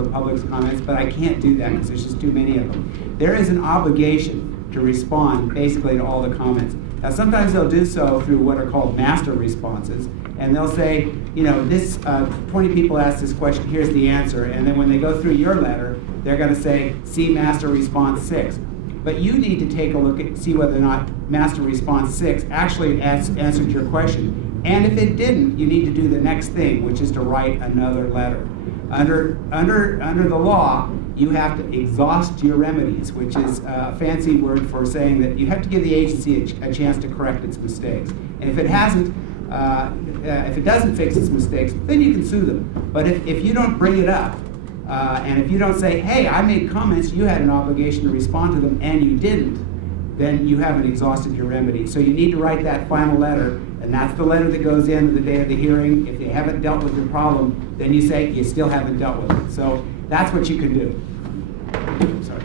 the public's comments, but I can't do that because there's just too many of them. There is an obligation to respond basically to all the comments. Now sometimes they'll do so through what are called master responses, and they'll say, you know, this 20 people asked this question, here's the answer, and then when they go through your letter, they're going to say, see master response 6. But you need to take a look at, see whether or not master response 6 actually answered your question. And if it didn't, you need to do the next thing, which is to write another letter. Under the law, you have to exhaust your remedies, which is a fancy word for saying that you have to give the agency a chance to correct its mistakes. And if it hasn't, if it doesn't fix its mistakes, then you can sue them. But if you don't bring it up, and if you don't say, hey, I made comments, you had an obligation to respond to them, and you didn't, then you haven't exhausted your remedy. So you need to write that final letter, and that's the letter that goes in the day of the hearing. If they haven't dealt with your problem, then you say you still haven't dealt with it. So that's what you can do. Sorry.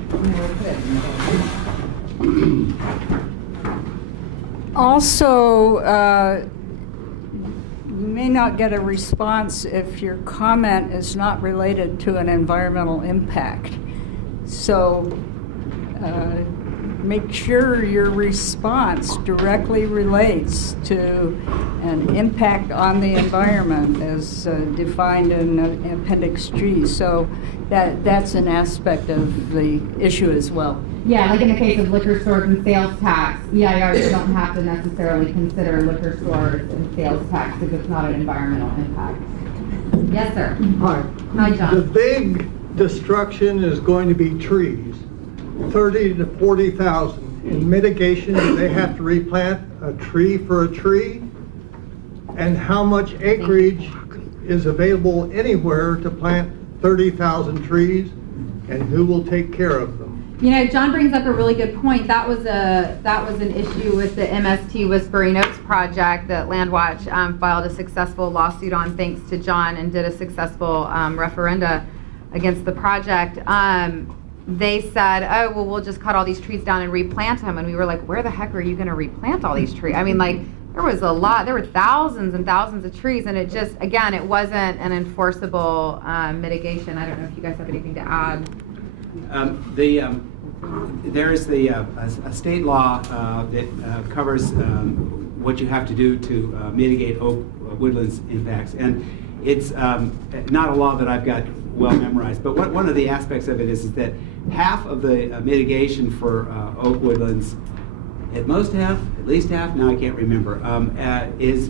Also, you may not get a response if your comment is not related to an environmental impact. So make sure your response directly relates to an impact on the environment as defined in Appendix G. So that's an aspect of the issue as well. Yeah, like in the case of liquor stores and sales tax, EIRs don't have to necessarily consider liquor stores and sales tax if it's not an environmental impact. Yes, sir. Hi. Hi, John. The big destruction is going to be trees, 30 to 40,000. In mitigation, do they have to replant a tree for a tree? And how much acreage is available anywhere to plant 30,000 trees? And who will take care of them? You know, John brings up a really good point. That was an issue with the MST Whispering Oaks project that LandWatch filed a successful lawsuit on, thanks to John, and did a successful referenda against the project. They said, oh, well, we'll just cut all these trees down and replant them. And we were like, where the heck are you going to replant all these trees? I mean, like, there was a lot. There were thousands and thousands of trees, and it just, again, it wasn't an enforceable mitigation. I don't know if you guys have anything to add. There is a state law that covers what you have to do to mitigate oak woodlands impacts, and it's not a law that I've got well memorized, but one of the aspects of it is that half of the mitigation for oak woodlands, at least half, now I can't remember, is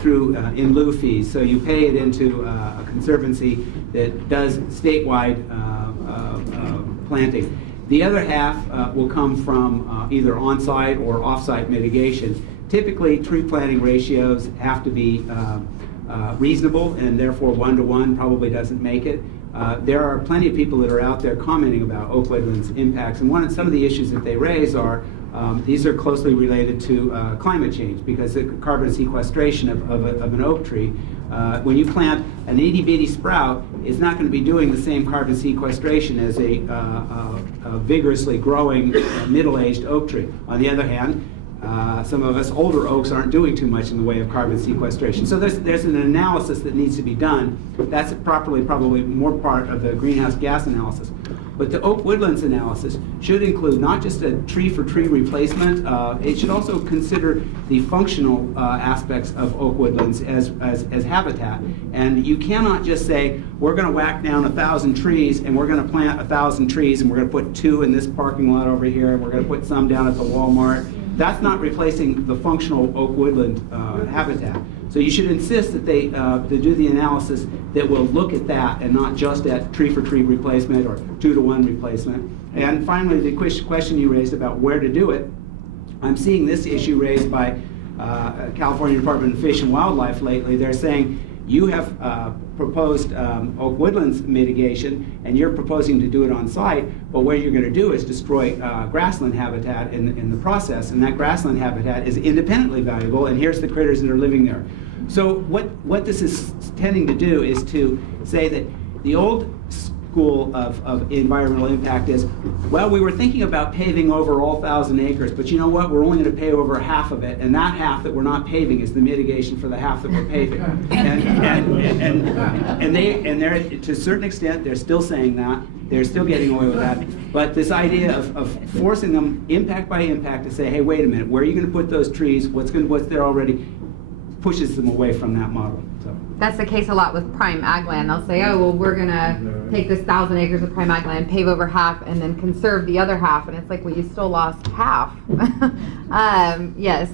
through in lieu fees. So you pay it into a conservancy that does statewide planting. The other half will come from either on-site or off-site mitigation. Typically, tree planting ratios have to be reasonable, and therefore 1-to-1 probably doesn't make it. There are plenty of people that are out there commenting about oak woodlands impacts, and some of the issues that they raise are these are closely related to climate change, because the carbon sequestration of an oak tree, when you plant an itty-bitty sprout, it's not going to be doing the same carbon sequestration as a vigorously growing middle-aged oak tree. On the other hand, some of us older oaks aren't doing too much in the way of carbon sequestration. So there's an analysis that needs to be done. That's probably more part of the greenhouse gas analysis. But the oak woodlands analysis should include not just a tree-for-tree replacement, it should also consider the functional aspects of oak woodlands as habitat. And you cannot just say, we're going to whack down 1,000 trees, and we're going to plant 1,000 trees, and we're going to put 2 in this parking lot over here, and we're going to put some down at the Walmart. That's not replacing the functional oak woodland habitat. So you should insist that they do the analysis that will look at that and not just at tree-for-tree replacement or 2-to-1 replacement. And finally, the question you raised about where to do it, I'm seeing this issue raised by California Department of Fish and Wildlife lately. They're saying you have proposed oak woodlands mitigation, and you're proposing to do it on site, but what you're going to do is destroy grassland habitat in the process, and that grassland habitat is independently valuable, and here's the critters that are living there. So what this is tending to do is to say that the old school of environmental impact is, well, we were thinking about paving over all 1,000 acres, but you know what? We're only going to pave over half of it, and that half that we're not paving is the mitigation for the half that we're paving. And they're, to a certain extent, they're still saying that. They're still getting away with that. But this idea of forcing them impact by impact to say, hey, wait a minute, where are you going to put those trees? What's there already? Pushes them away from that model. So. That's the case a lot with prime ag land. They'll say, oh, well, we're going to take this 1,000 acres of prime ag land, pave over half, and then conserve the other half. And it's like, well, you still lost half. Yes.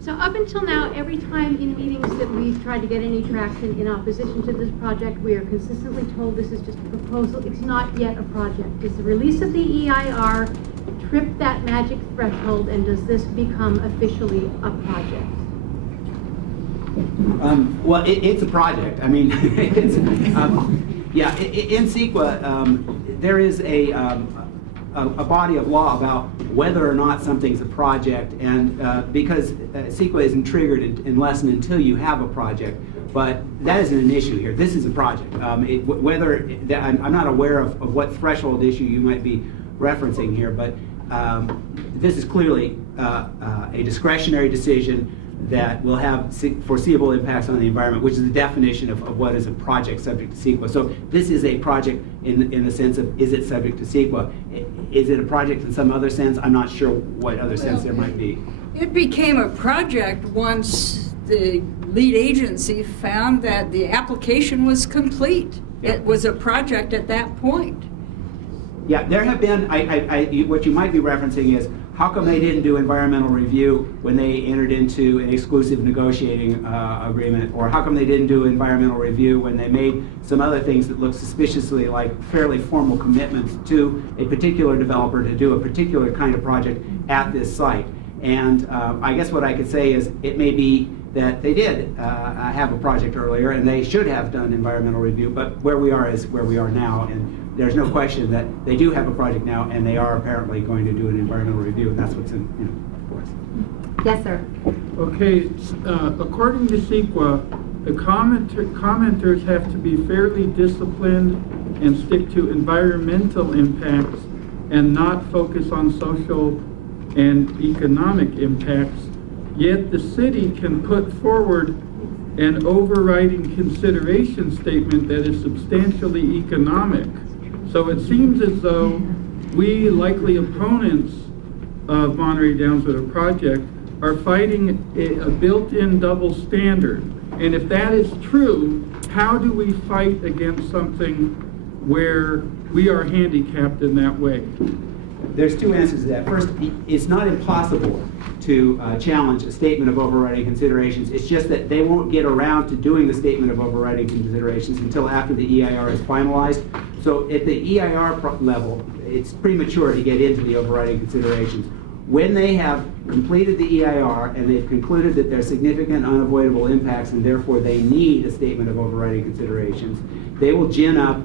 So up until now, every time in meetings that we've tried to get any traction in opposition to this project, we are consistently told this is just a proposal. It's not yet a project. Does the release of the EIR trip that magic threshold, and does this become officially a project? Well, it's a project. I mean, it's, yeah, in CEQA, there is a body of law about whether or not something's a project, and because CEQA isn't triggered unless and until you have a project, but that isn't an issue here. This is a project. I'm not aware of what threshold issue you might be referencing here, but this is clearly a discretionary decision that will have foreseeable impacts on the environment, which is the definition of what is a project subject to CEQA. So this is a project in the sense of, is it subject to CEQA? Is it a project in some other sense? I'm not sure what other sense there might be. It became a project once the lead agency found that the application was complete. Yeah. It was a project at that point. Yeah, there have been, what you might be referencing is, how come they didn't do environmental review when they entered into an exclusive negotiating agreement? Or how come they didn't do environmental review when they made some other things that look suspiciously like fairly formal commitments to a particular developer to do a particular kind of project at this site? And I guess what I could say is, it may be that they did have a project earlier and they should have done environmental review, but where we are is where we are now. And there's no question that they do have a project now, and they are apparently going to do an environmental review, and that's what's in, for us. Yes, sir. Okay, according to CEQA, the commenters have to be fairly disciplined and stick to environmental impacts and not focus on social and economic impacts. Yet the city can put forward an overriding consideration statement that is substantially economic. So it seems as though we, likely opponents of Monterey Downs with a project, are fighting a built-in double standard. And if that is true, how do we fight against something where we are handicapped in that way? There's two answers to that. First, it's not impossible to challenge a statement of overriding considerations. It's just that they won't get around to doing the statement of overriding considerations until after the EIR is finalized. So at the EIR level, it's premature to get into the overriding considerations. When they have completed the EIR and they've concluded that there are significant unavoidable impacts and therefore they need a statement of overriding considerations, they will gin up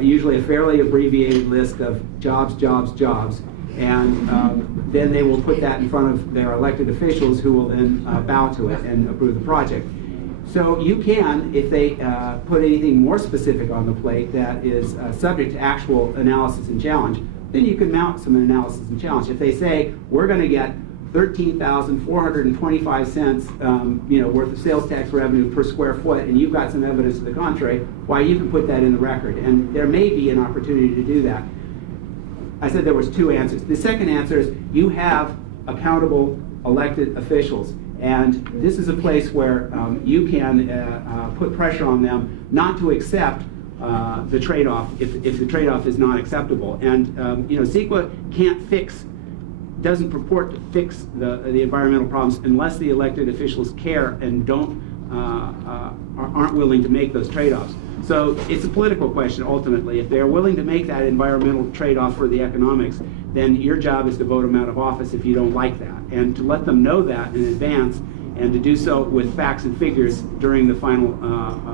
usually a fairly abbreviated list of jobs, and then they will put that in front of their elected officials, who will then bow to it and approve the project. So you can, if they put anything more specific on the plate that is subject to actual analysis and challenge, then you can mount some analysis and challenge. If they say, we're going to get 13,425 cents worth of sales tax revenue per square foot, and you've got some evidence to the contrary, why, you can put that in the record. And there may be an opportunity to do that. I said there was two answers. The second answer is, you have accountable elected officials. And this is a place where you can put pressure on them not to accept the trade-off if the trade-off is not acceptable. And CEQA doesn't purport to fix the environmental problems unless the elected officials care and aren't willing to make those trade-offs. So it's a political question ultimately. If they're willing to make that environmental trade-off for the economics, then your job is to vote them out of office if you don't like that, and to let them know that in advance, and to do so with facts and figures during the final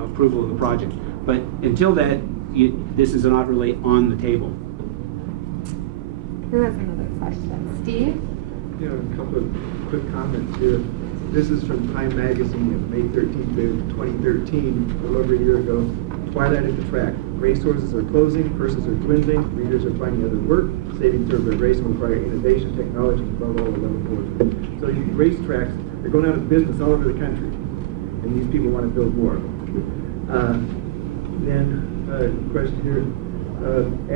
approval of the project. But until then, this is not really on the table. Who has another question? Steve? Yeah, a couple of quick comments here. This is from Time Magazine of May 13th of 2013, a little over a year ago. twilight at the track. Racehorses are closing, purses are dwindling, readers are finding other work, saving to race will require innovation, technology, above all, a level board. So these racetracks, they're going out of business all over the country, and these people want to build more of them. Question here,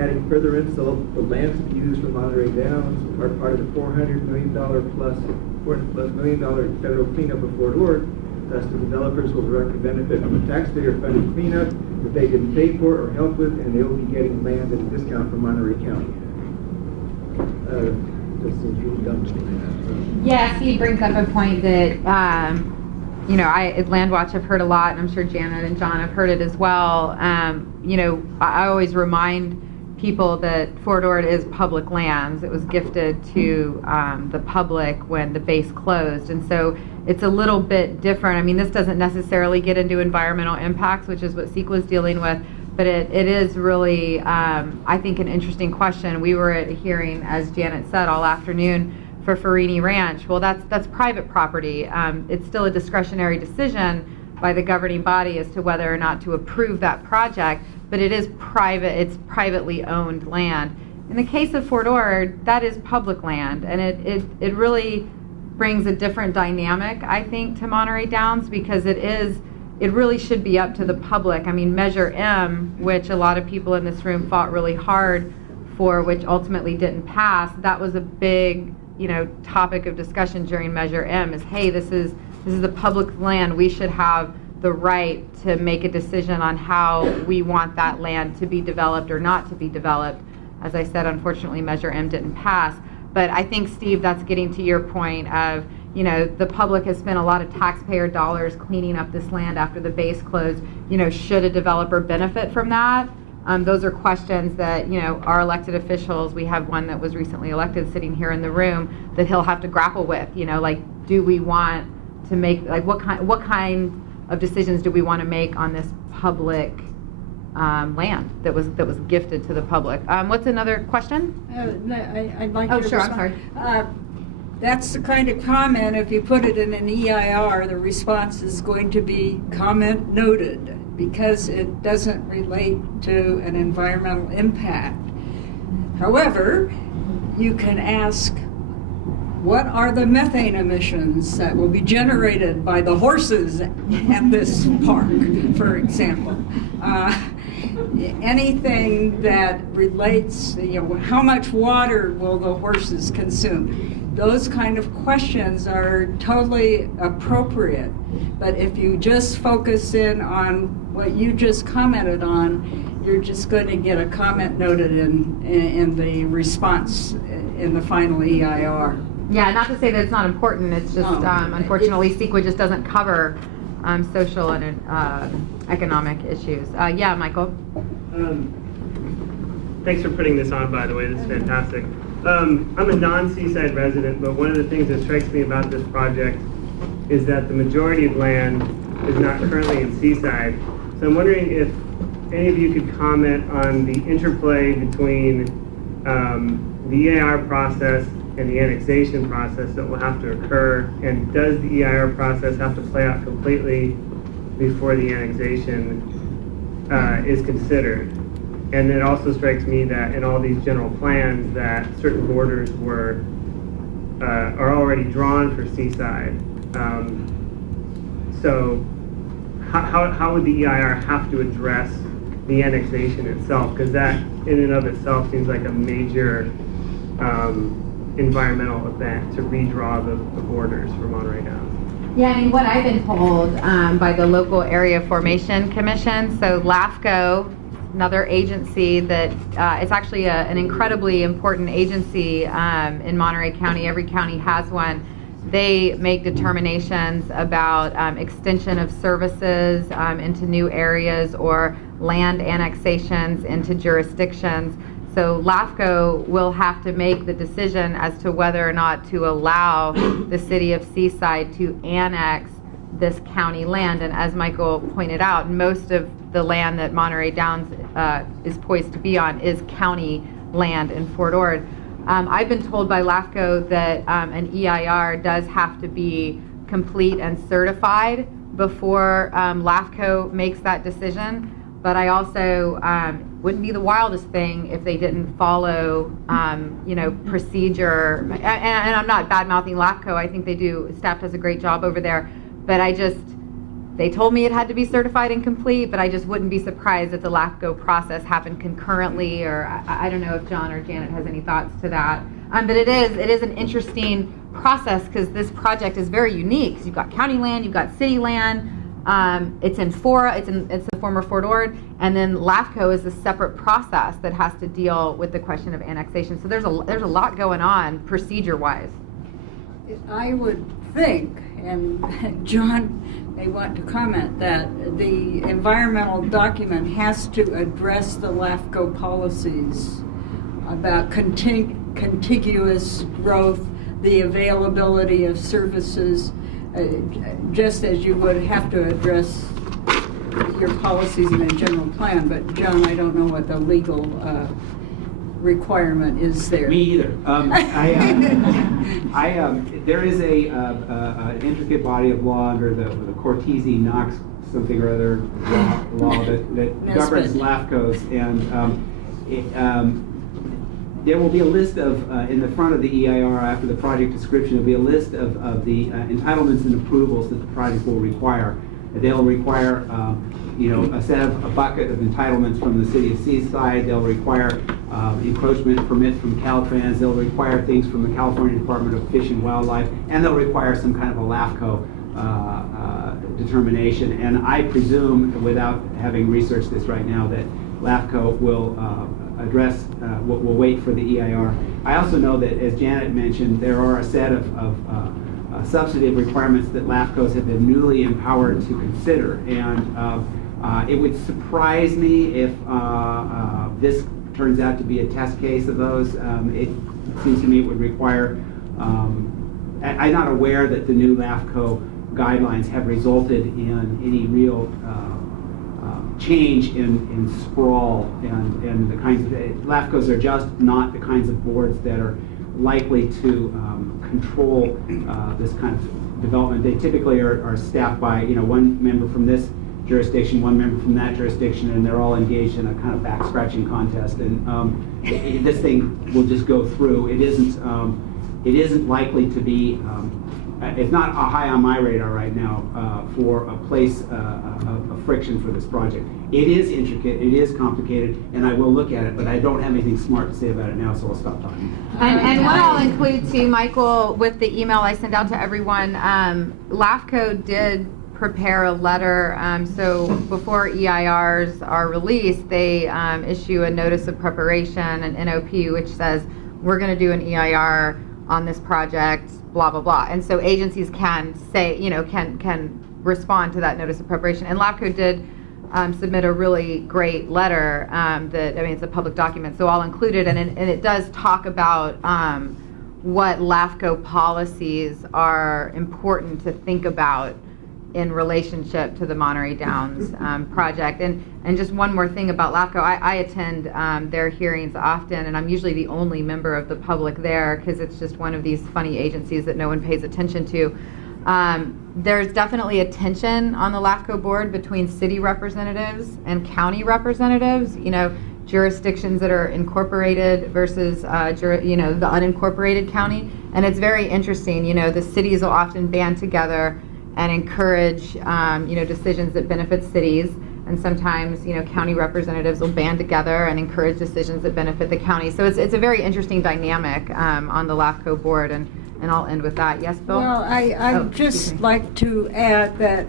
adding further insult, the land to be used for Monterey Downs are part of the $400 million plus $400+ million federal cleanup of Fort Ord. Thus, the developers will directly benefit from the taxpayer-funded cleanup that they didn't pay for or help with, and they will be getting land at a discount from Monterey County. This seems really dumb to me. Yeah, Steve brings up a point that, I at LandWatch have heard a lot, and I'm sure Janet and John have heard it as well. I always remind people that Fort Ord is public lands. It was gifted to the public when the base closed, and so it's a little bit different. I mean, this doesn't necessarily get into environmental impacts, which is what CEQA is dealing with, but it is really, I think, an interesting question. We were at a hearing, as Janet said, all afternoon for Farini Ranch. Well, that's private property. It's still a discretionary decision by the governing body as to whether or not to approve that project, but it is private, it's privately owned land. In the case of Fort Ord, that is public land, and it really brings a different dynamic, I think, to Monterey Downs, because it really should be up to the public. I mean, Measure M, which a lot of people in this room fought really hard for, which ultimately didn't pass, that was a big, topic of discussion during Measure M, is, hey, this is the public land. We should have the right to make a decision on how we want that land to be developed or not to be developed. As I said, unfortunately, Measure M didn't pass. But I think, Steve, that's getting to your point of, the public has spent a lot of taxpayer dollars cleaning up this land after the base closed. Should a developer benefit from that? Those are questions that, our elected officials, we have one that was recently elected sitting here in the room, that he'll have to grapple with, do we want to make, what kind of decisions do we want to make on this public land that was gifted to the public? What's another question? I'd like Oh, to sure, I'm respond. sorry. That's the kind of comment, if you put it in an EIR, the response is going to be comment noted, because it doesn't relate to an environmental impact. However, you can ask, what are the methane emissions that will be generated by the horses at this park, for example? Anything that relates, how much water will the horses consume? Those kind of questions are totally appropriate. But if you just focus in on what you just commented on, you're just going to get a comment noted in the response in the final EIR. Yeah, not to say that it's not important. It's just, unfortunately, CEQA just doesn't cover social and economic issues. Yeah, Michael? Thanks for putting this on, by the way. This is fantastic. I'm a non-Seaside resident, but one of the things that strikes me about this project is that the majority of land is not currently in Seaside. So I'm wondering if any of you could comment on the interplay between the EIR process and the annexation process that will have to occur, and does the EIR process have to play out completely before the annexation is considered? And it also strikes me that in all these general plans that certain borders are already drawn for Seaside. So how would the EIR have to address the annexation itself? Because that in and of itself seems like a major environmental event to redraw the borders for Monterey Downs. Yeah, I mean, what I've been told by the local area formation commission, so LAFCO, another agency that it's actually an incredibly important agency in Monterey County. Every county has one. They make determinations about extension of services into new areas or land annexations into jurisdictions. So LAFCO will have to make the decision as to whether or not to allow the city of Seaside to annex this county land. And as Michael pointed out, most of the land that Monterey Downs is poised to be on is county land in Fort Ord. I've been told by LAFCO that an EIR does have to be complete and certified before LAFCO makes that decision. but I also wouldn't be the wildest thing if they didn't follow, procedure. And I'm not bad-mouthing LAFCO. I think staff does a great job over there. But they told me it had to be certified and complete, but I just wouldn't be surprised if the LAFCO process happened concurrently, or I don't know if John or Janet has any thoughts to that. But it is an interesting process because this project is very unique. You've got county land, you've got city land. It's in Fora, it's the former Fort Ord, and then LAFCO is a separate process that has to deal with the question of annexation. So there's a lot going on procedure-wise. I would think, and John may want to comment, that the environmental document has to address the LAFCO policies about contiguous growth, the availability of services, just as you would have to address your policies in a general plan. But John, I don't know what the legal requirement is there. Me either. There is an intricate body of law under the Cortese Knox something or other law that governs LAFCOs, and there will be a list of, in the front of the EIR after the project description, there will be a list of the entitlements and approvals that the project will require. They'll require, a bucket of entitlements from the city of Seaside. They'll require encroachment permit from Caltrans. They'll require things from the California Department of Fish and Wildlife, and they'll require some kind of a LAFCO determination. And I presume, without having researched this right now, that LAFCO will address, will wait for the EIR. I also know that, as Janet mentioned, there are a set of substantive requirements that LAFCOs have been newly empowered to consider, and it would surprise me if this turns out to be a test case of those. It seems to me it would require, I'm not aware that the new LAFCO guidelines have resulted in any real change in sprawl and the kinds of, LAFCOs are just not the kinds of boards that are likely to control this kind of development. They typically are staffed by one member from this jurisdiction, one member from that jurisdiction, and they're all engaged in a kind of back scratching contest. And this thing will just go through. It isn't likely to be. It's not high on my radar right now for a place of friction for this project. It is intricate, it is complicated, and I will look at it, but I don't have anything smart to say about it now, so I'll stop talking. And what I'll include too, Michael, with the email I sent out to everyone, LAFCO did prepare a letter. So before EIRs are released, they issue a notice of preparation, an NOP, which says we're going to do an EIR on this project, blah blah blah. And so agencies can say, can respond to that notice of preparation. And LAFCO did submit a really great letter it's a public document, so I'll include it, and it does talk about what LAFCO policies are important to think about in relationship to the Monterey Downs project. And just one more thing about LAFCO, I attend their hearings often, and I'm usually the only member of the public there because it's just one of these funny agencies that no one pays attention to. There's definitely a tension on the LAFCO board between city representatives and county representatives, jurisdictions that are incorporated versus, the unincorporated county. And it's very interesting, the cities will often band together and encourage, decisions that benefit cities. And sometimes, county representatives will band together and encourage decisions that benefit the county. So it's a very interesting dynamic on the LAFCO board. And I'll end with that. Yes, Bill? Well, I'd just like to add that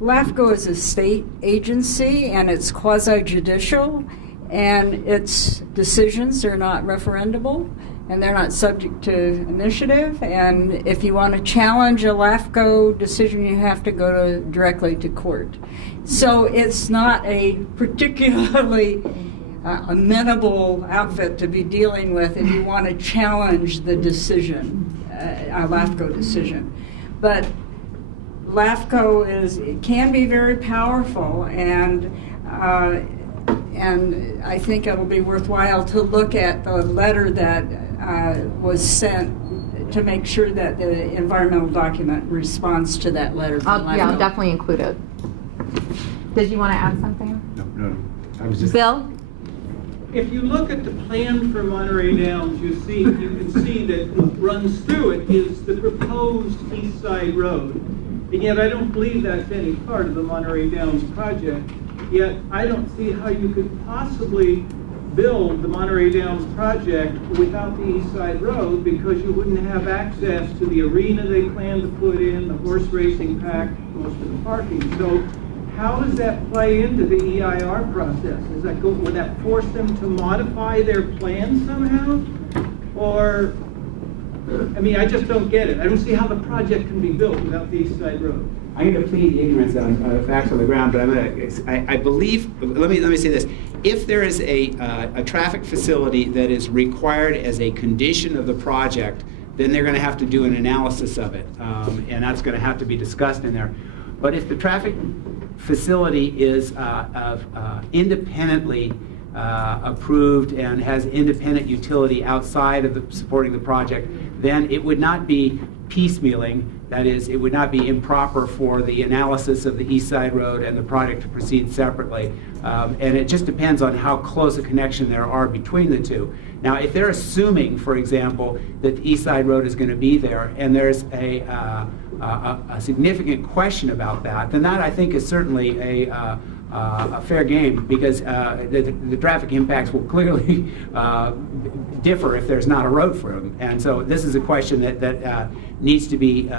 LAFCO is a state agency and it's quasi-judicial, and its decisions are not referendable and they're not subject to initiative. And if you want to challenge a LAFCO decision, you have to go directly to court. So it's not a particularly amenable outfit to be dealing with if you want to challenge the decision. A LAFCO decision. But LAFCO can be very powerful, and I think it'll be worthwhile to look at the letter that was sent to make sure that the environmental document responds to that letter from LAFCO. I'll definitely include it. Did you want to add something? No. was just. Bill? If you look at the plan for Monterey Downs, you can see that what runs through it is the proposed East Side Road. And yet I don't believe that's any part of the Monterey Downs project. Yet I don't see how you could possibly build the Monterey Downs project without the East Side Road, because you wouldn't have access to the arena they plan to put in, the horse racing pack, most of the parking. So how does that play into the EIR process? Would that force them to modify their plan somehow? Or, I mean, I just don't get it. I don't see how the project can be built without the East Side Road. I'm going to plead ignorance on facts on the ground, but I believe. Let me say this: if there is a traffic facility that is required as a condition of the project, then they're going to have to do an analysis of it, and that's going to have to be discussed in there. But if the traffic facility is independently approved and has independent utility outside of supporting the project, then it would not be piecemealing. That is, it would not be improper for the analysis of the East Side Road and the project to proceed separately. And it just depends on how close a connection there are between the two. Now, if they're assuming, for example, that the East Side Road is going to be there, and there's a significant question about that, then that I think is certainly a fair game, because the traffic impacts will clearly differ if there's not a road for them. And so this is a question that needs to be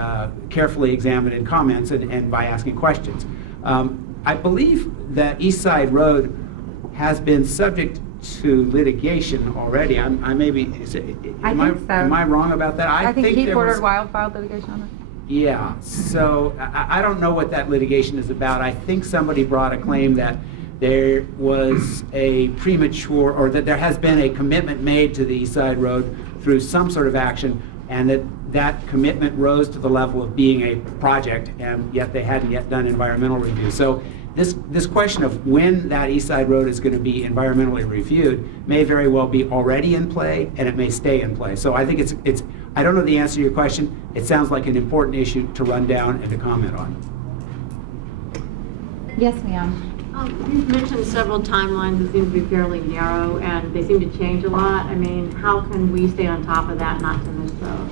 carefully examined in comments and by asking questions. I believe that East Side Road has been subject to litigation already. I may be. Am I wrong about that? I think Keith there ordered was, wildfire litigation on it. Yeah, so I don't know what that litigation is about. I think somebody brought a claim that there was a premature, or that there has been a commitment made to the East Side Road through some sort of action, and that commitment rose to the level of being a project, and yet they hadn't yet done environmental review. So this question of when that East Side Road is going to be environmentally reviewed may very well be already in play, and it may stay in play. So I think it's I don't know the answer to your question. It sounds like an important issue to run down and to comment on. Yes, ma'am. You've mentioned several timelines that seem to be fairly narrow, and they seem to change a lot. I mean, how can we stay on top of that, not to miss those?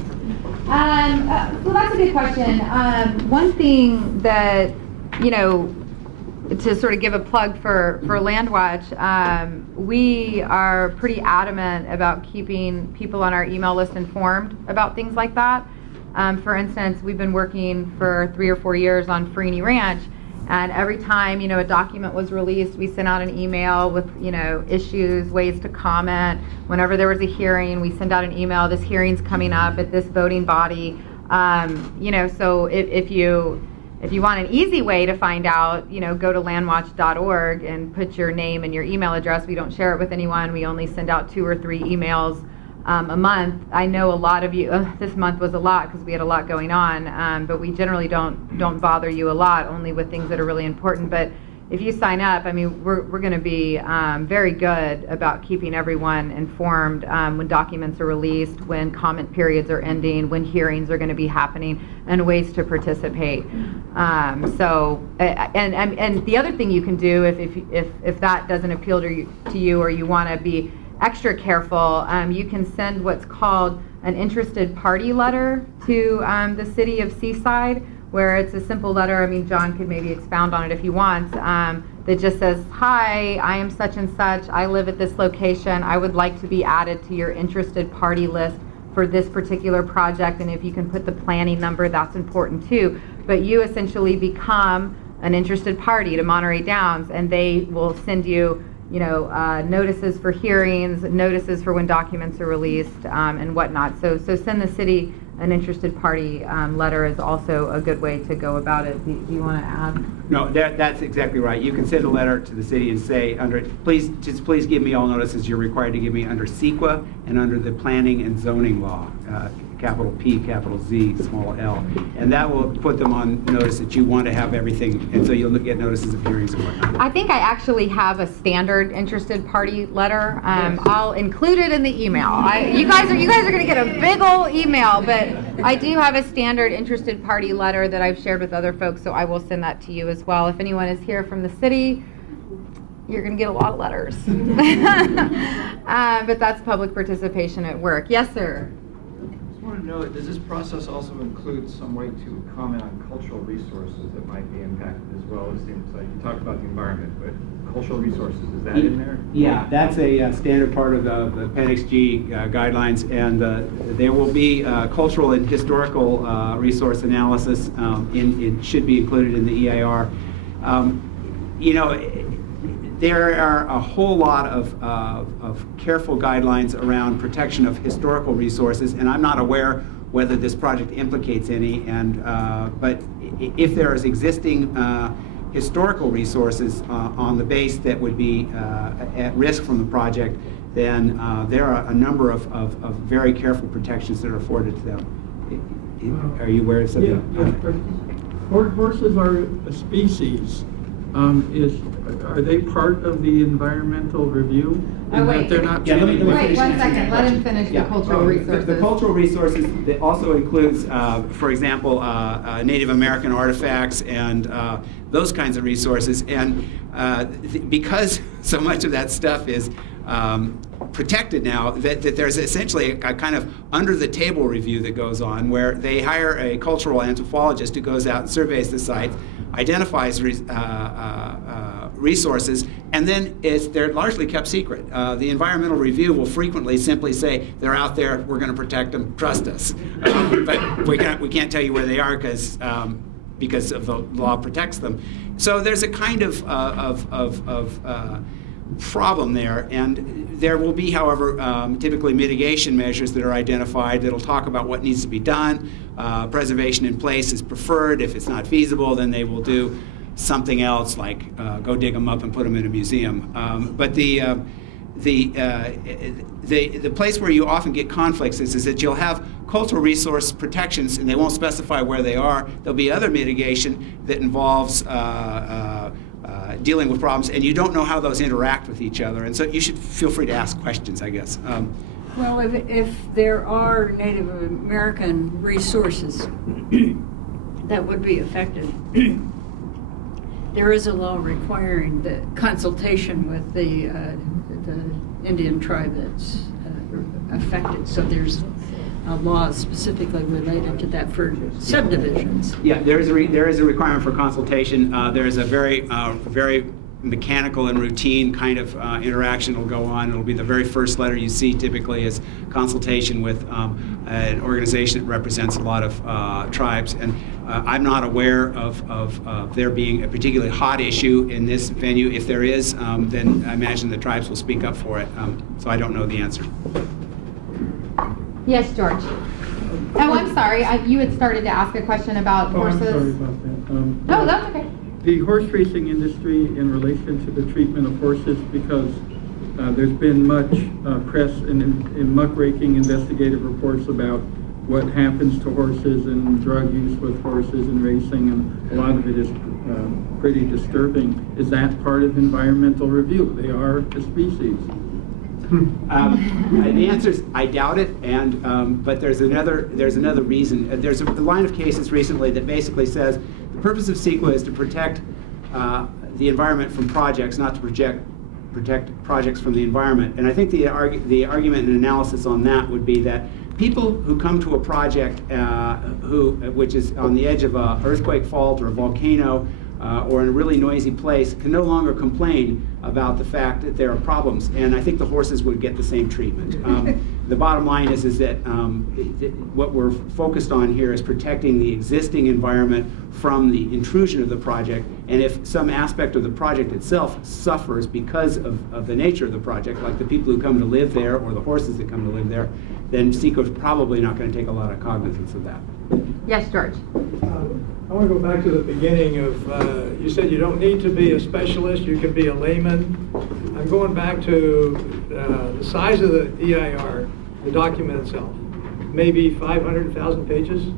Well, that's a good question. One thing that, to sort of give a plug for LandWatch, we are pretty adamant about keeping people on our email list informed about things like that. For instance, we've been working for 3 or 4 years on Farini Ranch, and every time, a document was released, we sent out an email with, issues, ways to comment. Whenever there was a hearing, we send out an email, this hearing's coming up at this voting body. So if you want an easy way to find out, go to landwatch.org and put your name and your email address. We don't share it with anyone. We only send out 2 or 3 emails a month. I know a lot of you, this month was a lot because we had a lot going on, but we generally don't bother you a lot, only with things that are really important. But if you sign up, I mean, we're going to be very good about keeping everyone informed when documents are released, when comment periods are ending, when hearings are going to be happening, and ways to participate. And the other thing you can do, if that doesn't appeal to you or you want to be extra careful, you can send what's called an interested party letter to the city of Seaside, where it's a simple letter. I mean, John could maybe expound on it if he wants, that just says, hi, I am such and such, I live at this location, I would like to be added to your interested party list for this particular project, and if you can put the planning number, that's important too. But you essentially become an interested party to Monterey Downs, and they will send you notices for hearings, notices for when documents are released, and whatnot. So send the city an interested party letter is also a good way to go about it. Do you want to add? No, that's exactly right. You can send a letter to the city and say, please give me all notices you're required to give me under CEQA and under the planning and zoning law, capital P, capital Z, small l. And that will put them on notice that you want to have everything, and so you'll get notices of hearings and whatnot. I think I actually have a standard interested party letter. I'll include it in the email. You guys are going to get a big old email, but I do have a standard interested party letter that I've shared with other folks, so I will send that to you as well. If anyone is here from the city, you're going to get a lot of letters. But that's public participation at work. Yes, sir. I just want to know, does this process also include some way to comment on cultural resources that might be impacted as well? It seems like you talked about the environment, but cultural resources, is that in there? Yeah, that's a standard part of the Appendix G guidelines, and there will be cultural and historical resource analysis. It should be included in the EIR. You know, there are a whole lot of careful guidelines around protection of historical resources, and I'm not aware whether this project implicates any. But if there is existing historical resources on the base that would be at risk from the project, then there are a number of very careful protections that are afforded to them. Are you aware of something? Yeah. Horses are a species. Are they part of the environmental review? Oh, wait. They're not. Yeah, let me Wait, finish one answering second. that Let him question. finish Yeah. the cultural resources. The cultural resources that also includes, for example, Native American artifacts and those kinds of resources. And because so much of that stuff is protected now, that there's essentially a kind of under-the-table review that goes on, where they hire a cultural anthropologist who goes out and surveys the site, identifies resources, and then they're largely kept secret. The environmental review will frequently simply say, they're out there, we're going to protect them, trust us. But we can't tell you where they are because of the law protects them. So there's a kind of problem there, and there will be, however, typically mitigation measures that are identified that'll talk about what needs to be done. Preservation in place is preferred. If it's not feasible, then they will do something else, like go dig them up and put them in a museum. But the place where you often get conflicts is that you'll have cultural resource protections, and they won't specify where they are. There'll be other mitigation that involves dealing with problems, and you don't know how those interact with each other. And so you should feel free to ask questions, I guess. Well, if there are Native American resources that would be affected, there is a law requiring the consultation with the Indian tribe that's affected. So there's a law specifically related to that for subdivisions. Yeah, there is a requirement for consultation. There is a very mechanical and routine kind of interaction that will go on. It'll be the very first letter you see typically is consultation with an organization that represents a lot of tribes. And I'm not aware of there being a particularly hot issue in this venue. If there is, then I imagine the tribes will speak up for it. So I don't know the answer. Yes, George. Oh, I'm sorry. You had started to ask a question about horses. I'm sorry about that. No, that's okay. The horse racing industry in relation to the treatment of horses, because there's been much press and muckraking investigative reports about what happens to horses and drug use with horses and racing, and a lot of it is pretty disturbing. Is that part of environmental review? They are a species. The answer is I doubt it, and but there's another reason. There's a line of cases recently that basically says the purpose of CEQA is to protect the environment from projects, not to protect projects from the environment. And I think the argument and analysis on that would be that people who come to a project which is on the edge of an earthquake fault or a volcano or in a really noisy place can no longer complain about the fact that there are problems, and I think the horses would get the same treatment. The bottom line is that what we're focused on here is protecting the existing environment from the intrusion of the project, and if some aspect of the project itself suffers because of the nature of the project, like the people who come to live there or the horses that come to live there, then CEQA is probably not going to take a lot of cognizance of that. Yes, George. I want to go back to the beginning of, you said you don't need to be a specialist, you can be a layman. I'm going back to the size of the EIR, the document itself, maybe 500,000 pages.